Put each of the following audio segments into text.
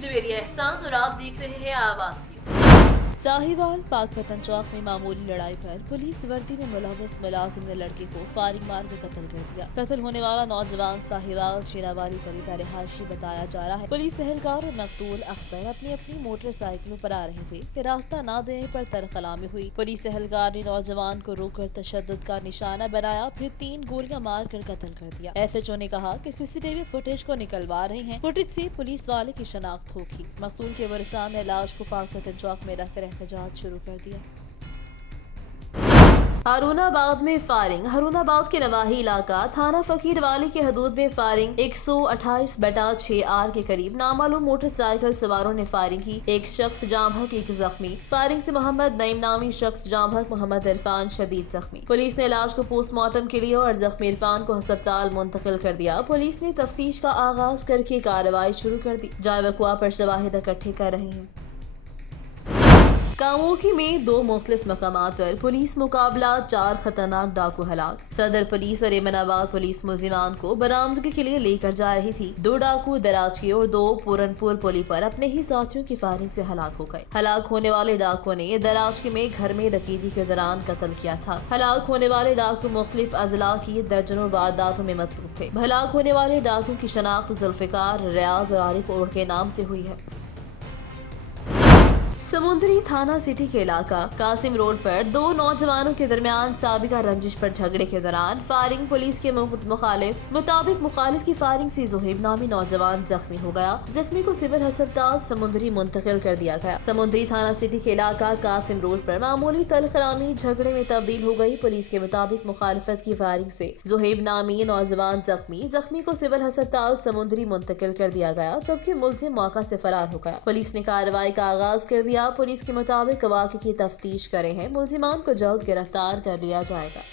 जवेरी एहसान और आप देख रहे हैं आवाज की। साहिवाल पाकपतन चौक में मामूली लड़ाई पर पुलिस वर्दी में मुलविस मुलाजिम ने लड़के को फायरिंग मार कर कत्ल कर दिया। कत्ल होने वाला नौजवान साहिवाल चीनावाली गली का रिहायशी बताया जा रहा है। पुलिस एहलकार और मकतूल अख्तर अपनी अपनी मोटरसाइकिलों पर आ रहे थे कि रास्ता न देने पर तरखलामी हुई। पुलिस एहलकार ने नौजवान को रोककर तशद्दुद का निशाना बनाया, फिर 3 गोलियां मार कर कत्ल कर दिया। SHO ने कहा कि CCTV फुटेज को निकलवा रहे हैं, फुटेज से पुलिस वाले की शनाख्त होगी। मकतूल के वरसान ने लाश को पाकपतन चौक में रखकर एहतजाज शुरू कर दिया। हारूनाबाद में फायरिंग। हारूनाबाद के नवाही इलाका थाना फकीरवाली के हदूद में फायरिंग 128/6R के करीब नामालूम मोटरसाइकिल सवारों ने फायरिंग की। एक शख्स जाँ बहक, एक जख्मी। फायरिंग से मोहम्मद नईम नामी शख्स जाँ बहक, मोहम्मद इरफान शदीद जख्मी। पुलिस ने लाश को पोस्टमार्टम के लिए और जख्मी इरफान को अस्पताल मुंतकिल कर दिया। पुलिस ने तफ्तीश का आगाज करके कार्रवाई शुरू कर दी। जाए वक़्वा पर शवाहिद इकट्ठे कर रहे हैं। कामोकी में 2 मुख्तलिफ मकामात पर पुलिस मुकाबला, 4 खतरनाक डाकू हलाक। सदर पुलिस और एमनाबाद पुलिस मुलजिमान को बरामदगी के लिए लेकर जा रही थी। 2 डाकू दराची और 2 पूरनपुर पुली पर अपने ही साथियों की फायरिंग से हलाक हो गए। हलाक होने वाले डाकुओं ने दराची में घर में डकैती के दौरान कत्ल किया था। हलाक होने वाले डाकू मुख्तलिफ अजला की दर्जनों वारदातों में मतलूब थे। हलाक होने वाले डाकुओं की शनाख्त जुल्फिकार, रियाज और आरिफ ओर के नाम से हुई है। समुद्री थाना सिटी के इलाका कासिम रोड पर 2 नौजवानों के दरमियान साबिका रंजिश पर झगड़े के दौरान फायरिंग। पुलिस के मुताबिक मुखालिफ की फायरिंग से जोहेब नामी नौजवान जख्मी हो गया। जख्मी को सिविल अस्पताल समुद्री मुंतकिल कर दिया गया। समुद्री थाना सिटी के इलाका कासिम रोड पर मामूली तलखलामी झगड़े में तब्दील हो गई। पुलिस के मुताबिक मुखालिफत की फायरिंग से जोहेब नामी नौजवान जख्मी को सिविल अस्पताल समुद्री मुंतकिल कर दिया गया, जबकि मुलजिम मौका से फरार हो गया। पुलिस ने कार्रवाई का आगाज कर दिया। पुलिस के मुताबिक वाक़े की तफ्तीश करे हैं। मुलजिमान को जल्द गिरफ्तार कर लिया जाएगा।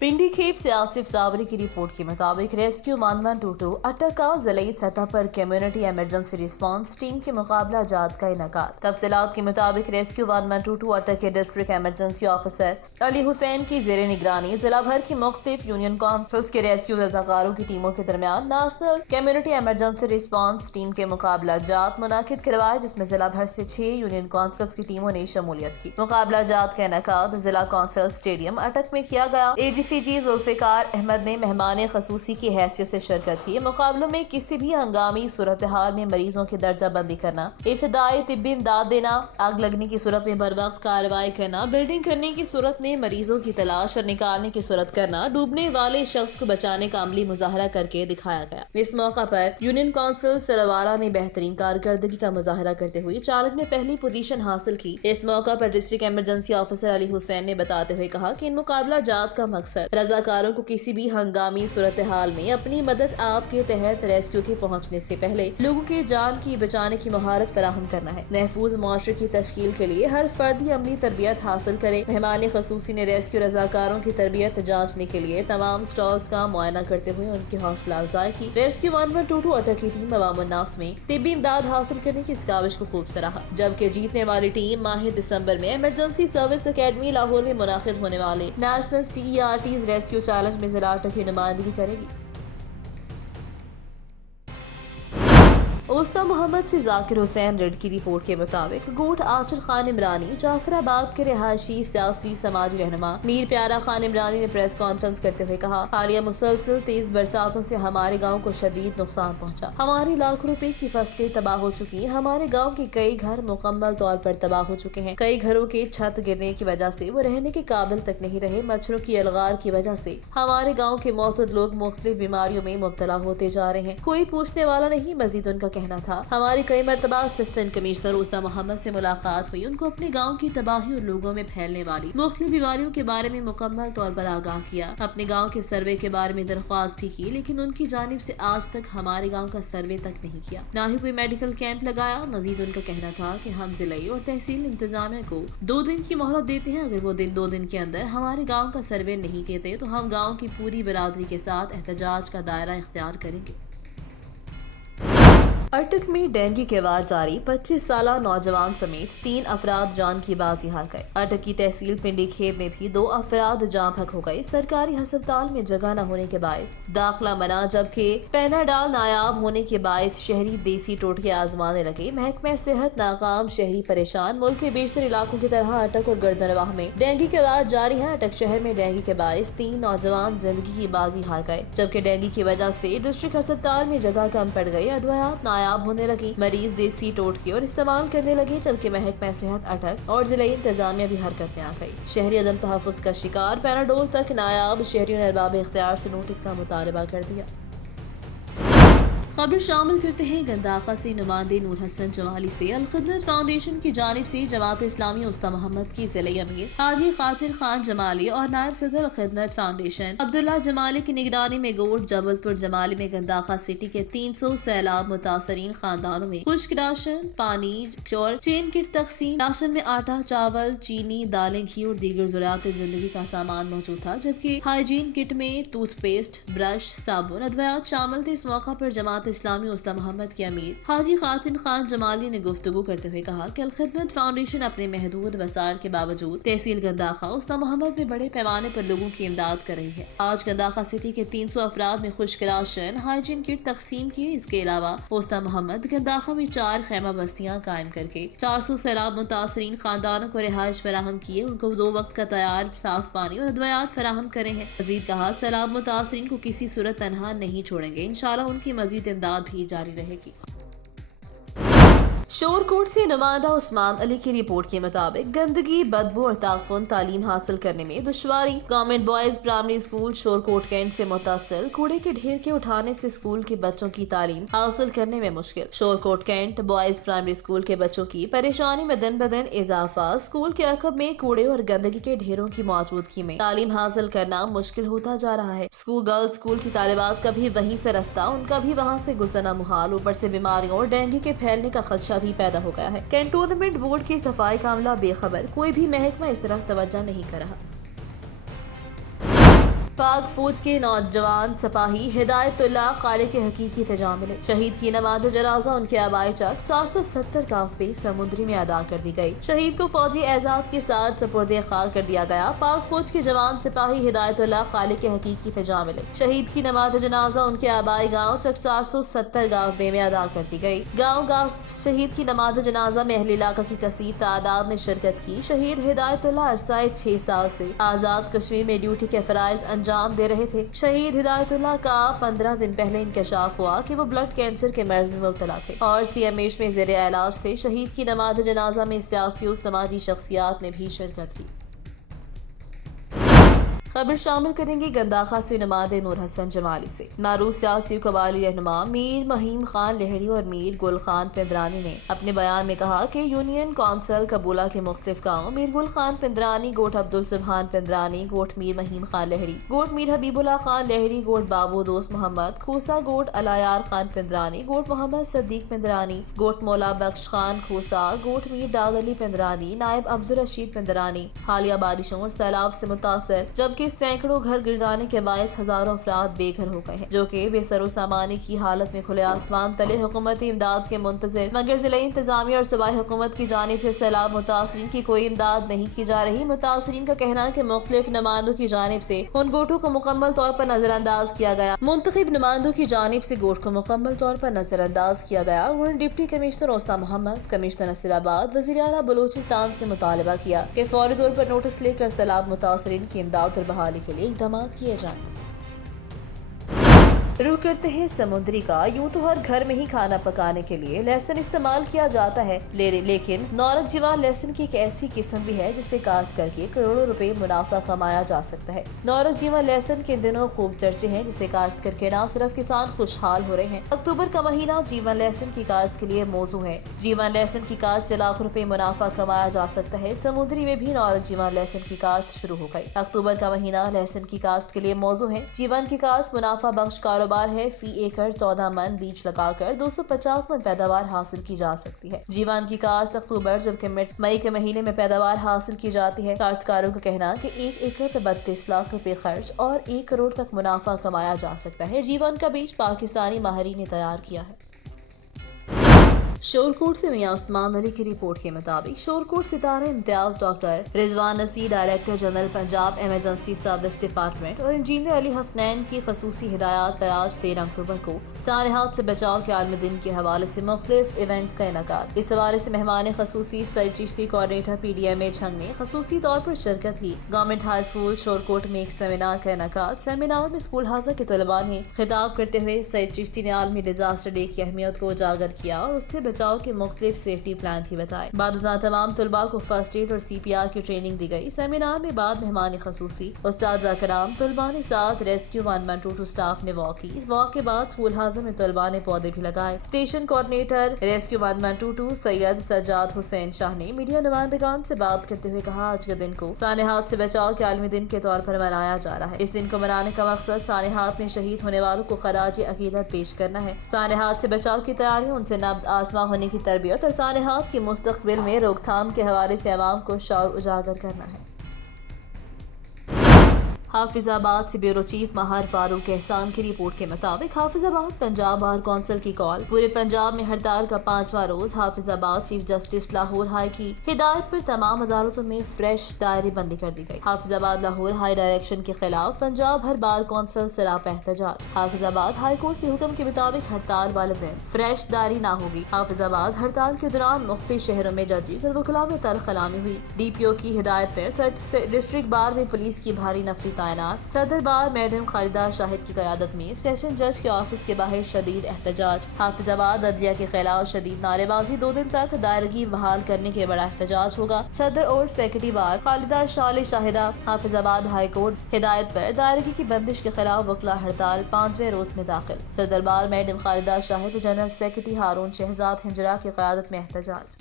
पिंडी खेप से आसिफ सावरी की रिपोर्ट के मुताबिक रेस्क्यू 1122 अटक का ज़िली सतह पर कम्युनिटी इमरजेंसी रिस्पांस टीम के मुकाबला जात का इनकाद। तफसीलात के मुताबिक रेस्क्यू 1122 अटक के district emergency officer Ali Hussain की जेर निगरानी जिला भर की मुख्तलिफ यूनियन काउंसिल्स के रेस्क्यू रज़ाकारों की टीमों के दरमियान national community emergency response team के मुकाबला जात मुनाकिद करवाए, जिसमें जिला भर से 6 यूनियन काउंसिल्स की टीमों ने शमूलियत की। मुकाबला जात का इनकाद जिला काउंसिल स्टेडियम अटक में किया गया। ADCG जुल्फिकार अहमद ने मेहमान खसूसी की हैसियत से शिरकत की। मुकाबलों में किसी भी हंगामी सूरत हाल में मरीजों की दर्जा बंदी करना, इब्तदाई तिब्बी इमदाद देना, आग लगने की सूरत में बर वक्त कार्रवाई करना, बिल्डिंग करने की सूरत में मरीजों की तलाश और निकालने की सूरत करना, डूबने वाले शख्स को बचाने का अमली मुजाहरा करके दिखाया गया। इस मौका पर यूनियन काउंसिल सरवाला ने बेहतरीन कारकर्दगी का मुजाहरा करते हुए चैलेंज में पहली पोजीशन हासिल की। इस मौका पर district emergency officer Ali Hussain ने बताते हुए कहा कि इन मुकाबला जात का मकसद रज़ाकारों को किसी भी हंगामी सूरत हाल में अपनी मदद आपके तहत रेस्क्यू के पहुंचने से पहले लोगों की जान की बचाने की महारत फराहम करना है। महफूज मुआशरे की तश्कील के लिए हर फर्द अमली तरबियत हासिल करे। मेहमान खसूसी ने रेस्क्यू रज़ाकारों की तरबियत जांचने के लिए तमाम स्टॉल्स का मुआयना करते हुए उनकी हौसला अफजाई की। रेस्क्यू 1122 अटक की टीम अवामुन्नास में तिब्बी इमदाद हासिल करने की इस काविश को खूब सराहा, जबकि जीतने वाली टीम माह दिसंबर में इमरजेंसी सर्विस अकेडमी लाहौर में मुनाकिद होने वाले नेशनल CERT's रेस्क्यू चैलेंज में जिला अटक की नुमाइंदगी करेगी। उस्ता मोहम्मद से जाकिर हुसैन रेड की रिपोर्ट के मुताबिक गोट आचर खान इमरानी जाफराबाद के रिहायशी सियासी समाजी रहनुमा मीर प्यारा खान इमरानी ने प्रेस कॉन्फ्रेंस करते हुए कहा, हालिया मुसलसल तेज बरसातों से हमारे गांव को शदीद नुकसान पहुंचा। हमारी लाखों रुपए की फसलें तबाह हो चुकी हैं। हमारे गांव के कई घर मुकम्मल तौर पर तबाह हो चुके हैं। कई घरों के छत गिरने की वजह से वो रहने के काबिल तक नहीं रहे। मच्छरों की अलगार की वजह से हमारे गाँव के मौजूद लोग मुख्तलिफ बीमारियों में मुब्तला होते जा रहे हैं। कोई पूछने वाला नहीं। मजीद उनका कहना था, हमारी कई मरतबा असिस्टेंट कमिश्नर उस्ता मोहम्मद से मुलाकात हुई। उनको अपने गांव की तबाही और लोगों में फैलने वाली मुख्तलिफ बीमारियों के बारे में मुकम्मल तौर पर आगाह किया। अपने गांव के सर्वे के बारे में दरख्वास्त भी की, लेकिन उनकी जानिब से आज तक हमारे गांव का सर्वे तक नहीं किया, ना ही कोई मेडिकल कैंप लगाया। मजीद उनका कहना था कि हम जिले और तहसील इंतजामिया को 2 दिन की मोहलत देते हैं। अगर वो 2 दिन के अंदर हमारे गाँव का सर्वे नहीं कहते तो हम गाँव की पूरी बरादरी के साथ एहतजाज का दायरा इख्तियार करेंगे। अटक में डेंगू के वार जारी, 25 साल नौजवान समेत 3 अफराद जान की बाजी हार गए। अटक की तहसील पिंडी खेब में भी 2 अफराद जाँ बहक हो गए। सरकारी अस्पताल में जगह न होने के बायस दाखिला मना, जबकि पैनाडाल नायाब होने के बायस शहरी देसी टोटके आजमाने लगे। महकमा सेहत नाकाम, शहरी परेशान। मुल्क के बेशतर इलाकों की तरह अटक और गर्दनवाह में डेंगू के वार जारी है। अटक शहर में डेंगू के बायस 3 नौजवान जिंदगी की बाजी हार गए, जबकि डेंगू की वजह से डिस्ट्रिक्ट अस्पताल में जगह कम पड़ गई। अद्वियात नायाब होने लगी, मरीज देसी टोटके और इस्तेमाल करने लगे, जबकि महकमा सेहत अटक और जिला इंतजामिया भी हरकत में आ गई। शहरी अदम तहफ़्फ़ुज़ का शिकार, पैनाडोल तक नायाब। शहरियों ने अरबाब इख्तियार से नोटिस का मुतालबा कर दिया। खबर शामिल करते हैं गंदाखा से नुमाइंदे नूर हसन जमाली से। अल-खिदमत फाउंडेशन की जानिब से जमात इस्लामी उस्ता मोहम्मद की ज़िले अमीर हाजी खातिर खान जमाली और नायब सदर अल-खिदमत फाउंडेशन अब्दुल्ला जमाली की निगरानी में गोट जबलपुर जमाली में गंदाखा सिटी के 300 सैलाब मुतासरीन खानदानों में खुश्क राशन, पानी और चेन किट तकसीम। राशन में आटा, चावल, चीनी, दालें, घी और दीगर ज़रूरियात जिंदगी का सामान मौजूद था, जबकि हाइजीन किट में टूथपेस्ट, ब्रश, साबुन, अद्वियात शामिल थे। इस मौका पर जमात इस्लामी उस्ता मोहम्मद के अमीर हाजी खातिर खान जमाली ने गुफ्तगू करते हुए कहा कि अल-खिदमत फाउंडेशन अपने महदूद वसाइल के बावजूद तहसील गंदाखा उस्ता मोहम्मद में बड़े पैमाने पर लोगों की इमदाद कर रही है। आज गंदाखा सिटी के 300 अफराद में खुश्क राशन, हाइजीन किट तकसीम किए। इसके अलावा उस्ता मोहम्मद गंदाखा में 4 खैमा बस्तियां कायम करके 400 सैलाब मुतासरीन खानदानों को रिहाइश फराहम किए। उनको 2 वक्त का तैयार साफ पानी और अद्वियात फराहम करे हैं। मजीद कहा, सैलाब मुतासरीन को किसी सूरत तनहा नहीं छोड़ेंगे। इंशाअल्लाह उनकी मजीद इमदाद भी जारी रहेगी। शोरकोट से नुमाइंदा उस्मान अली की रिपोर्ट के मुताबिक गंदगी, बदबू और ताफुन तालीम हासिल करने में दुश्वारी। Government boys primary school Shorkot cantt से मुतासिल कूड़े के ढेर के उठाने से स्कूल के बच्चों की तालीम हासिल करने में मुश्किल। Shorkot cantt boys primary school के बच्चों की परेशानी में दिन ब दिन इजाफा। स्कूल के अकब में कूड़े और गंदगी के ढेरों की मौजूदगी में तालीम हासिल करना मुश्किल होता जा रहा है। गर्ल्स स्कूल की तालिबात का भी वहीं से रास्ता, उनका भी वहाँ से गुजरना मुहाल। ऊपर से बीमारियों और डेंगू के फैलने का खदशा भी पैदा हो गया है। कैंटोनमेंट बोर्ड की सफाई का अमला बेखबर, कोई भी महकमा इस तरफ तवज्जो नहीं कर रहा। पाक फौज के नौजवान सिपाही हिदायतुल्लाह खालिक हकीकी सजा मिले। शहीद की नमाज जनाजा उनके आबाई चक 470 गाँव पे समुद्री में अदा कर दी गई। शहीद को फौजी एजाज के साथ सपुर्दे खाक कर दिया गया। पाक फौज के जवान सिपाही हिदायतुल्लाह खालिक हकीकी सजा मिले। शहीद की नमाज जनाजा उनके आबाई गाँव चक 470 गाँव पे में अदा कर दी गई। गाँव शहीद की नमाज जनाजा में अहले इलाका की कसीर तादाद ने शिरकत की। शहीद हिदायतुल्लाह अरसाए 6 साल से आजाद कश्मीर में ड्यूटी के फराइज अंजाम दे रहे थे। शहीद हिदायतुल्लाह का 15 दिन पहले इंकशाफ हुआ कि वो ब्लड कैंसर के मर्ज में मुब्तला थे और CMH में ज़ेरे इलाज थे। शहीद की नमाज जनाजा में सियासी और समाजी शख्सियात ने भी शिरकत की। खबर शामिल करेंगे गंदाखा से नुमाइंदे नूर हसन जमाली से। मारूफ सियासी कबायली रहनुमा मीर महीम खान लहड़ी और मीर गुल खान पिंदरानी ने अपने बयान में कहा कि यूनियन कौंसिल कबूला के मुख्तलिफ गाँव मीर गुल खान पिंदरानी, गोट अब्दुल सुबहान पिंदरानी, गोट मीर महीम खान लहड़ी, गोट मीर हबीबुल्ला खान लहड़ी, गोट बाबू दोस्त मोहम्मद खोसा, गोट अलायार खान पिंदरानी, गोट मोहम्मद सद्दीक पिंदरानी, गोट मौला बख्श खान खोसा, गोट मीर दाद अली पिंदरानी, नायब अब्दुल रशीद पिंदरानी हालिया बारिशों और सैलाब से मुतासर, जबकि सैकड़ों घर गिर जाने के बायस हजारों अफराद बेघर हो गए हैं, जो कि बेसरो सामानी की हालत में खुले आसमान तले हुकूमती इमदाद के मुंतजिर। मगर जिला इंतजामिया और सूबाई हुकूमत की जानिब से सैलाब मुतासरीन की कोई इमदाद नहीं की जा रही। मुतासरीन का कहना है कि मुख्तलिफ नुमाइंदों की जानिब से उन गोटों को मुकम्मल तौर पर नजरअंदाज किया गया। मुंतखब नुमाइंदों की जानिब से गोट को मुकम्मल तौर पर नजरअंदाज किया गया। उन्होंने डिप्टी कमिश्नर उस्ता मोहम्मद, कमिश्नर नसीराबाद, वज़ीर आला बलूचिस्तान से मुतालबा किया कि फौरी तौर पर नोटिस लेकर सैलाब मुतासरीन की इमदाद और बहाली के लिए इक़दाम किए जाएं। रुख करते हैं समुद्री का। यूं तो हर घर में ही खाना पकाने के लिए लहसुन इस्तेमाल किया जाता है, लेकिन नौरक जीवान लहसुन की एक ऐसी किस्म भी है जिसे काश्त करके करोड़ों रुपए मुनाफा कमाया जा सकता है। नौरक जीवान लहसुन के दिनों खूब चर्चे हैं, जिसे काश्त करके न सिर्फ किसान खुशहाल हो रहे हैं। अक्टूबर का महीना जीवन लहसुन की काश्त के लिए मौजू है। जीवन लहसुन की काश्त से लाखों रुपए मुनाफा कमाया जा सकता है। समुद्री में भी नौरक जीवन लहसुन की काश्त शुरू हो गई। अक्टूबर का महीना लहसुन की काश्त के लिए मौजू है। जीवन की काश्त मुनाफा बख्श कारोबार है। फी एकड़ 14 मन बीज लगाकर 250 मन पैदावार हासिल की जा सकती है। जीवन की काश्त अक्टूबर जबकि मई के महीने में पैदावार हासिल की जाती है। काश्तकारों का कहना कि 1 एकड़ पर 32 लाख रुपए खर्च और 1 करोड़ तक मुनाफा कमाया जा सकता है। जीवन का बीज पाकिस्तानी माहिरीन ने तैयार किया है। شورکوٹ سے میاں عثمان علی کی رپورٹ کے مطابق Shorkot Sitara Imtiaz doctor Rizwan Naseer director general Punjab emergency service department اور انجینئر علی حسنین کی خصوصی ہدایات پر آج 13 اکتوبر کو سانحات سے بچاؤ کے عالمی دن کے حوالے سے مختلف ایونٹس کا انعقاد۔ اس حوالے سے مہمان خصوصی سعید چشتی کوآرڈینیٹر PDMA جھنگ نے خصوصی طور پر شرکت کی۔ گورنمنٹ ہائی اسکول شورکوٹ میں ایک سیمینار کا انعقاد۔ سیمینار میں اسکول حاضر کے طلباء نے خطاب کرتے ہوئے سعید چشتی نے عالمی ڈیزاسٹر ڈے کی اہمیت کو اجاگر کیا اور اس سے بچاؤ کے مختلف سیفٹی پلان بھی بتائے۔ بعد ازاں تمام طلباء کو فرسٹ ایڈ اور CPR کی ٹریننگ دی گئی۔ سیمینار میں بعد مہمان خصوصی اساتذہ کرام طلباء نے ساتھ ریسکیو 1122 سٹاف نے واک کی۔ واک کے بعد اسکول حاضر میں طلباء نے پودے بھی لگائے۔ اسٹیشن کوآرڈینیٹر ریسکیو 1122 سید سجاد حسین شاہ نے میڈیا نمائندگان سے بات کرتے ہوئے کہا آج کے دن کو سانحات سے بچاؤ کے عالمی دن کے طور پر منایا جا رہا ہے۔ اس دن کو منانے کا مقصد سانحات میں شہید ہونے والوں کو خراج عقیدت پیش کرنا ہے۔ سانحات سے بچاؤ کی تیاریوں، ان سے نبض آزما ہونے کی تربیت اور سانحات کی مستقبل میں روک تھام کے حوالے سے عوام کو شعور اجاگر کرنا ہے۔ حافظ آباد سے بیورو چیف ماہر فاروق احسان کی رپورٹ کے مطابق حافظ آباد پنجاب بار کونسل کی کال۔ پورے پنجاب میں ہڑتال کا 5واں روز۔ حافظ آباد چیف جسٹس لاہور ہائی کی ہدایت پر تمام عدالتوں میں فریش دائرے بندی کر دی گئی۔ حافظ آباد لاہور ہائی ڈائریکشن کے خلاف پنجاب بھر بار کونسل سراپا احتجاج۔ حافظ آباد ہائی کورٹ کے حکم کے مطابق ہڑتال والے دن فریش دائری نہ ہوگی۔ حافظ آباد ہڑتال کے دوران مختلف شہروں میں ججز اور وکلاء میں تلخ کلامی ہوئی۔ DPO کی ہدایت پر ڈسٹرکٹ بار میں پولیس کی بھاری نفری تعینات۔ صدر بار میڈم خالدہ شاہد کی قیادت میں سیشن جج کے آفس کے باہر شدید احتجاج۔ حافظ آباد عدلیہ کے خلاف شدید نعرے بازی۔ 2 دن تک دائرگی بحال کرنے کے بڑا احتجاج ہوگا۔ صدر اور سیکرٹری بار خالدہ شاہدہ حافظ آباد ہائی کورٹ ہدایت پر دائرگی کی بندش کے خلاف وکلاء ہڑتال 5ویں روز میں داخل۔ صدر بار میڈم خالدہ شاہد جنرل سیکرٹری ہارون شہزاد ہنجرا کی قیادت میں احتجاج۔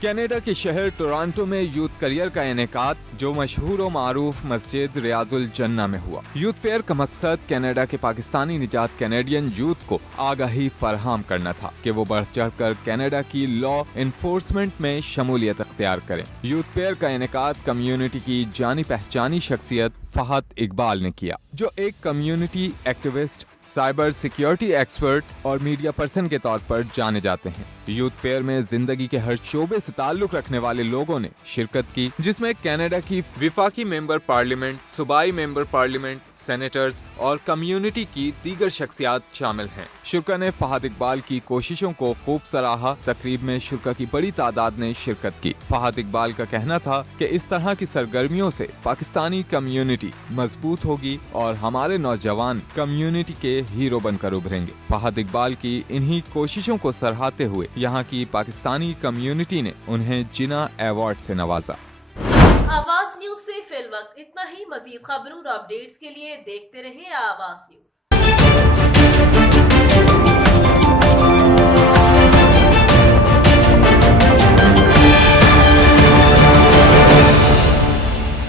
کینیڈا کے شہر ٹورانٹو میں یوتھ کریئر کا انعقاد جو مشہور و معروف مسجد ریاض الجنہ میں ہوا۔ یوتھ فیئر کا مقصد کینیڈا کے پاکستانی نژاد کینیڈین یوتھ کو آگاہی فراہم کرنا تھا کہ وہ بڑھ چڑھ کر کینیڈا کی لا انفورسمنٹ میں شمولیت اختیار کریں۔ یوتھ فیئر کا انعقاد کمیونٹی کی جانی پہچانی شخصیت فہد اقبال نے کیا، جو ایک community activist, cyber security expert اور میڈیا پرسن کے طور پر جانے جاتے ہیں۔ یوتھ فیئر میں زندگی کے ہر شعبے سے تعلق رکھنے والے لوگوں نے شرکت کی، جس میں کینیڈا کی وفاقی ممبر پارلیمنٹ، صوبائی ممبر پارلیمنٹ، سینیٹرز اور کمیونٹی کی دیگر شخصیات شامل ہیں۔ شرکا نے فہد اقبال کی کوششوں کو خوب سراہا۔ تقریب میں شرکا کی بڑی تعداد نے شرکت کی۔ فہد اقبال کا کہنا تھا کہ اس طرح کی سرگرمیوں سے پاکستانی کمیونٹی مضبوط ہوگی اور ہمارے نوجوان کمیونٹی کے ہیرو بن کر ابھریں گے۔ فہد اقبال کی انہی کوششوں کو سراہتے ہوئے یہاں کی پاکستانی کمیونٹی نے انہیں جنا ایوارڈ سے نوازا۔ آواز نیوز سے فی الوقت اتنا ہی۔ مزید خبروں اور اپڈیٹس کے لیے دیکھتے رہے آواز نیوز۔